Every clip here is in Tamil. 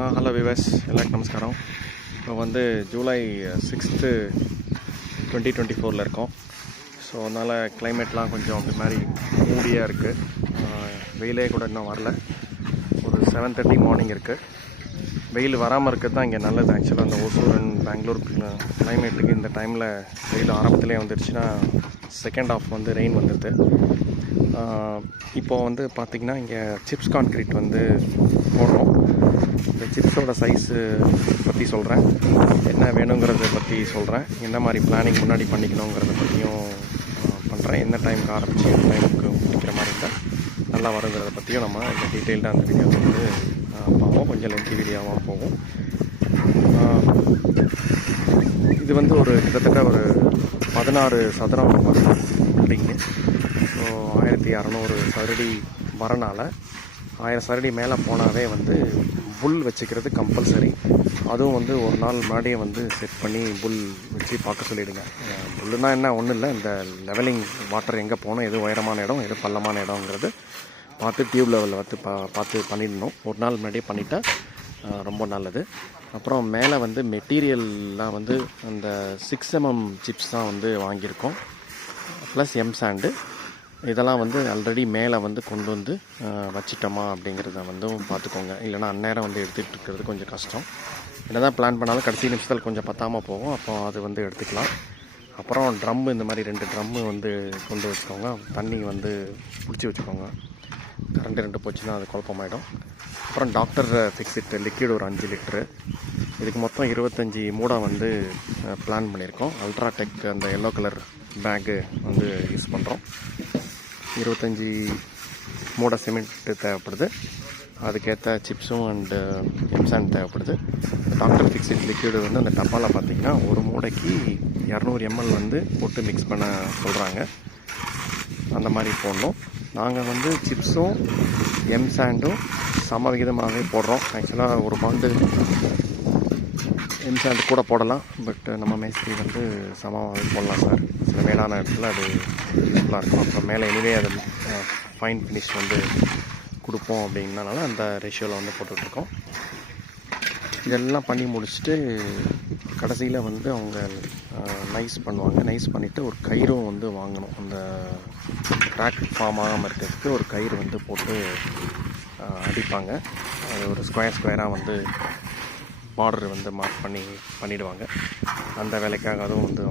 ஹலோ விவேஸ் எல்லாருக்கும் நமஸ்காரம். இப்போ வந்து ஜூலை சிக்ஸ்த்து டுவெண்ட்டி டுவெண்ட்டி ஃபோரில் இருக்கோம். ஸோ அதனால் கிளைமேட்லாம் கொஞ்சம் அப்படி மாதிரி மூடியாக இருக்குது வெயிலே கூட இன்னும் வரல. ஒரு செவன் தேர்ட்டி மார்னிங் இருக்குது வெயில் வராமல் இருக்கிறது தான் இங்கே நல்லது. ஆக்சுவலாக அந்த ஓசூர் அண்ட் பெங்களூர் கிளைமேட்டுக்கு இந்த டைமில் வெயில் ஆரம்பத்திலே வந்துடுச்சுன்னா செகண்ட் ஆஃப் வந்து ரெயின் வந்துடுது இப்போது வந்து பார்த்திங்கன்னா இங்கே சிப்ஸ் கான்க்ரீட் வந்து போடுறோம். இந்த சைஸு பற்றி சொல்கிறேன் என்ன வேணுங்கிறத பற்றி சொல்கிறேன் என்ன மாதிரி பிளானிங் முன்னாடி பண்ணிக்கணுங்கிறத பற்றியும் பண்ணுறேன் என்ன டைமுக்கு ஆரம்பித்து எந்த டைமுக்கு முடிக்கிற மாதிரி இருந்தால் நல்லா வருங்கிறத பற்றியும் நம்ம இந்த டீட்டெயில்டாக அந்த வீடியோ வந்து பார்ப்போம். கொஞ்சம் லென்த்தி வீடியோவாக போகும். இது வந்து ஒரு கிட்டத்தட்ட ஒரு பதினாறு சதுரம் பில்டிங்கு ஸோ ஆயிரத்தி அறநூறு சதுரடி வரனால் ஆயிரம் சதுரடி மேலே போனாவே வந்து புல் வச்சுக்கிறது கம்பல்சரி அதுவும் வந்து ஒரு நாள் முன்னாடியே வந்து செட் பண்ணி புல் வச்சு பார்க்க சொல்லிவிடுங்க புல்லுனா என்ன? ஒன்றும் இல்லை. இந்த லெவலிங் வாட்டர் எங்கே போகணும்? எது உயரமான இடம்? எது பள்ளமான இடங்கிறது பார்த்து டியூப் லெவலில் வந்து பா பார்த்து பண்ணிடணும். ஒரு நாள் முன்னாடியே பண்ணிட்டா ரொம்ப நல்லது. அப்புறம் மேலே வந்து மெட்டீரியல்லாம் வந்து அந்த சிக்ஸ் எம்எம் சிப்ஸ் தான் வந்து வாங்கியிருக்கோம். ப்ளஸ் எம் சாண்டு இதெல்லாம் வந்து ஆல்ரெடி மேலே வந்து கொண்டு வந்து வச்சிட்டோமா அப்படிங்கிறத வந்து பார்த்துக்கோங்க இல்லைனா அந்நேரம் வந்து எடுத்துகிட்டு இருக்கிறது கொஞ்சம் கஷ்டம். என்ன தான் பிளான் பண்ணாலும் கடைசி நிமிஷத்தில் கொஞ்சம் பத்தாமல் போகும். அப்போ அது வந்து எடுத்துக்கலாம். அப்புறம் ட்ரம்மு இந்த மாதிரி ரெண்டு ட்ரம்மு வந்து கொண்டு வச்சுக்கோங்க. தண்ணி வந்து பிடிச்சி வச்சுக்கோங்க. கரண்ட் ரெண்டு போச்சுன்னா அது குழப்பமாயிடும். அப்புறம் டாக்டர் ஃபிக்ஸிட் லிக்விட் ஒரு அஞ்சு லிட்ரு இதுக்கு மொத்தம் இருபத்தஞ்சி மூடை வந்து பிளான் பண்ணியிருக்கோம். அல்ட்ராடெக் அந்த எல்லோ கலர் பேக்கு வந்து யூஸ் பண்ணுறோம் இருபத்தஞ்சி மூடை சிமெண்ட்டு தேவைப்படுது. அதுக்கேற்ற சிப்ஸும் அண்டு எம்சாண்ட் தேவைப்படுது. டாக்டர் ஃபிக்ஸிட் லிக்விடு வந்து அந்த டப்பாவில் பார்த்திங்கன்னா ஒரு மூடைக்கு இரநூறு எம்எல் வந்து போட்டு மிக்ஸ் பண்ண சொல்கிறாங்க அந்த மாதிரி போடணும். நாங்கள் வந்து சிப்ஸும் எம்சாண்டும் சம விகிதமாகவே போடுறோம். ஆக்சுவலாக ஒரு பவுண்டு எம்சாண்ட் கூட போடலாம். பட் நம்ம மேஸ்திரி வந்து சமமாகவே போடலாம் சார். சில மேலான இடத்துல அது நல்லாயிருக்கும் இருக்கும். அப்புறம் மேலே எனிவே அது ஃபைன் ஃபினிஷ் வந்து கொடுப்போம் அப்படிங்கனால அந்த ரேஷியோவில் வந்து போட்டுட்ருக்கோம். இதெல்லாம் பண்ணி முடிச்சுட்டு கடைசியில் வந்து அவங்க நைஸ் பண்ணுவாங்க. நைஸ் பண்ணிவிட்டு ஒரு கயிறும் வந்து வாங்கணும். அந்த ட்ராக் ஃபார்ம் ஆகாமல் இருக்கிறதுக்கு ஒரு கயிறு வந்து போட்டு அடிப்பாங்க. அது ஒரு ஸ்கொயர் ஸ்கொயராக வந்து பார்டர் வந்து மார்க் பண்ணி பண்ணிவிடுவாங்க அந்த வேலைக்காக அதுவும் வந்து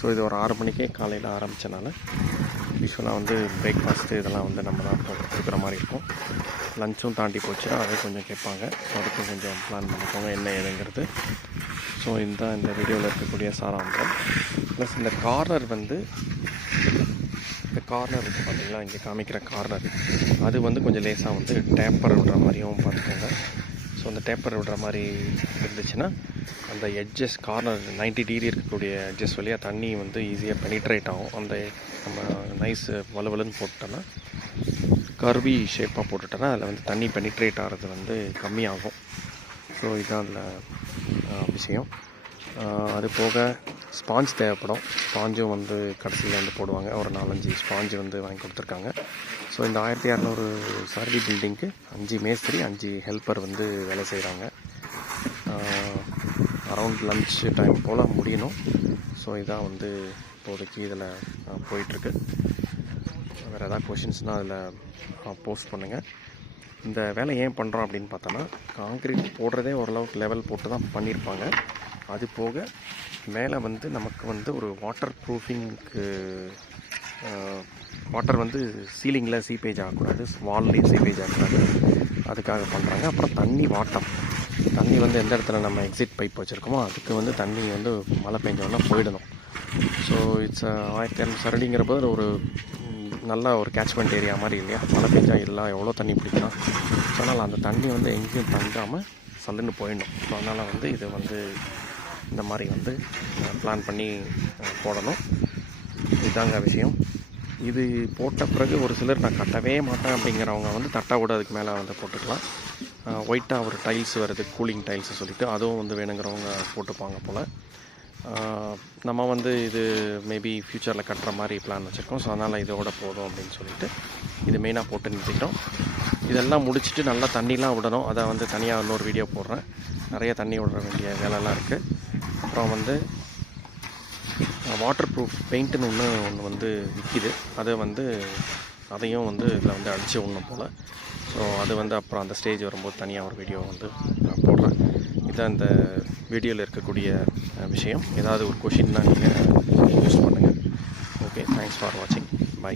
ஸோ இது ஒரு ஆறு மணிக்கே காலையில் ஆரம்பித்தனால யூஸ்வலாக வந்து பிரேக்ஃபாஸ்ட்டு இதெல்லாம் வந்து நம்ம தான் கொடுக்குற மாதிரி இருக்கும். லஞ்சும் தாண்டி போச்சுன்னா அதே கொஞ்சம் கேட்பாங்க. அதுக்கும் கொஞ்சம் பிளான் பண்ணிக்கோங்க என்ன ஏதுங்கிறது. ஸோ இந்த இந்த வீடியோவில் இருக்கக்கூடிய சாராம்சம். ப்ளஸ் இந்த கார்னர் வந்து இந்த கார்னர் இருக்குது பார்த்தீங்களா இங்கே காமிக்கிற கார்னர் அது வந்து கொஞ்சம் லேசாக வந்து டேப்பர் விடுற மாதிரியும் பார்த்துக்கோங்க. ஸோ அந்த டேப்பர் விடுற மாதிரி இருந்துச்சுன்னா அந்த எட்ஜஸ் கார்னர் 90 டிகிரி இருக்கக்கூடிய எட்ஜஸ் வழியாக தண்ணி வந்து ஈஸியாக பெனிட்ரேட் ஆகும். அந்த நம்ம நைஸ் வலுவலுன்னு போட்டோன்னா கருவி ஷேப்பாக போட்டுட்டோன்னா அதில் வந்து தண்ணி பெனிட்ரேட் ஆகிறது வந்து கம்மியாகும். ஸோ இதுதான் அதில் விஷயம். அது போக ஸ்பாஞ்ச் தேவைப்படும். ஸ்பாஞ்சும் வந்து கடைசியில் வந்து போடுவாங்க. ஒரு நாலஞ்சு ஸ்பாஞ்சு வந்து வாங்கி கொடுத்துருக்காங்க. ஸோ இந்த ஆயிரத்தி இரநூறு சர்வி பில்டிங்க்கு அஞ்சு மேஸ்திரி அஞ்சு ஹெல்ப்பர் வந்து வேலை செய்கிறாங்க அரவுண்ட் லஞ்ச் டைம் போல் முடியணும். ஸோ இதான் வந்து இப்போதைக்கு இதில் போயிட்டுருக்கு. வேறு ஏதாவது கொஷின்ஸ்னால் அதில் போஸ்ட் பண்ணுங்கள் இந்த வேலை ஏன் பண்ணுறோம் அப்படின்னு பார்த்தோன்னா காங்க்ரீட் போடுறதே ஓரளவுக்கு லெவல் போட்டு தான் பண்ணியிருப்பாங்க அது போக மேலே வந்து நமக்கு வந்து ஒரு வாட்டர் ப்ரூஃபிங்க்கு வாட்டர் வந்து சீலிங்கில் சீப்பேஜ் ஆகக்கூடாது வால்லையும் சீப்பேஜ் ஆகக்கூடாது. அதுக்காக பண்ணுறாங்க அப்புறம் தண்ணி வாட்டம். தண்ணி வந்து எந்த இடத்துல நம்ம எக்ஸிட் பைப் வச்சுருக்கோமோ அதுக்கு வந்து தண்ணி வந்து மழை பெஞ்சோன்னா போயிடணும். ஸோ இட்ஸ் uh, ஆயிரத்தி இரநூறு சரடிங்கிற போது ஒரு நல்ல ஒரு கேட்ச்மெண்ட் ஏரியா மாதிரி இல்லையா? மழை பெஞ்சால் எல்லாம் எவ்வளோ தண்ணி பிடிக்கலாம் ஸோ அதனால் அந்த தண்ணி வந்து எங்கேயும் தங்காமல் சல்லுன்னு போயிடணும். ஸோ அதனால் வந்து இது வந்து இந்த மாதிரி வந்து uh, பிளான் பண்ணி uh, போடணும். இதுதாங்க விஷயம். இது போட்ட பிறகு ஒரு சிலர் நான் கட்டவே மாட்டேன் அப்படிங்கிறவங்க வந்து தட்டா கூட அதுக்கு மேலே வந்து போட்டுக்கலாம். ஒயிட்டாக ஒரு டைல்ஸ் வருது கூலிங் டைல்ஸ் சொல்லிட்டு. அதுவும் வந்து வேணுங்கிறவங்க போட்டுப்பாங்க போல். நம்ம வந்து இது மேபி ஃப்யூச்சரில் கட்டுற மாதிரி பிளான் வச்சுருக்கோம். ஸோ அதனால் இதோட போதும் அப்படின்னு சொல்லிட்டு இது மெயினாக போட்டு நிறுத்திட்டோம். இதெல்லாம் முடிச்சுட்டு நல்லா தண்ணிலாம் விடணும். அதை வந்து தனியாக இன்னொரு வீடியோ போடுறேன். நிறைய தண்ணி விட வேண்டிய வேலைலாம் இருக்குது அப்புறம் வந்து வாட்டர் ப்ரூஃப் பெயிண்ட்டுன்னு ஒன்று ஒன்று வந்து விற்கிது அதை வந்து அதையும் வந்து இதில் வந்து அடித்து விடணும் போல். ஸோ அது வந்து அப்புறம் அந்த ஸ்டேஜ் வரும்போது தனியாக ஒரு வீடியோ வந்து நான் போடுறேன். இதுதான் இந்த வீடியோவில் இருக்கக்கூடிய விஷயம். ஏதாவது ஒரு கொஷின்னா நீங்கள் யூஸ் பண்ணுங்கள் ஓகே தேங்க்ஸ் ஃபார் வாட்சிங் பை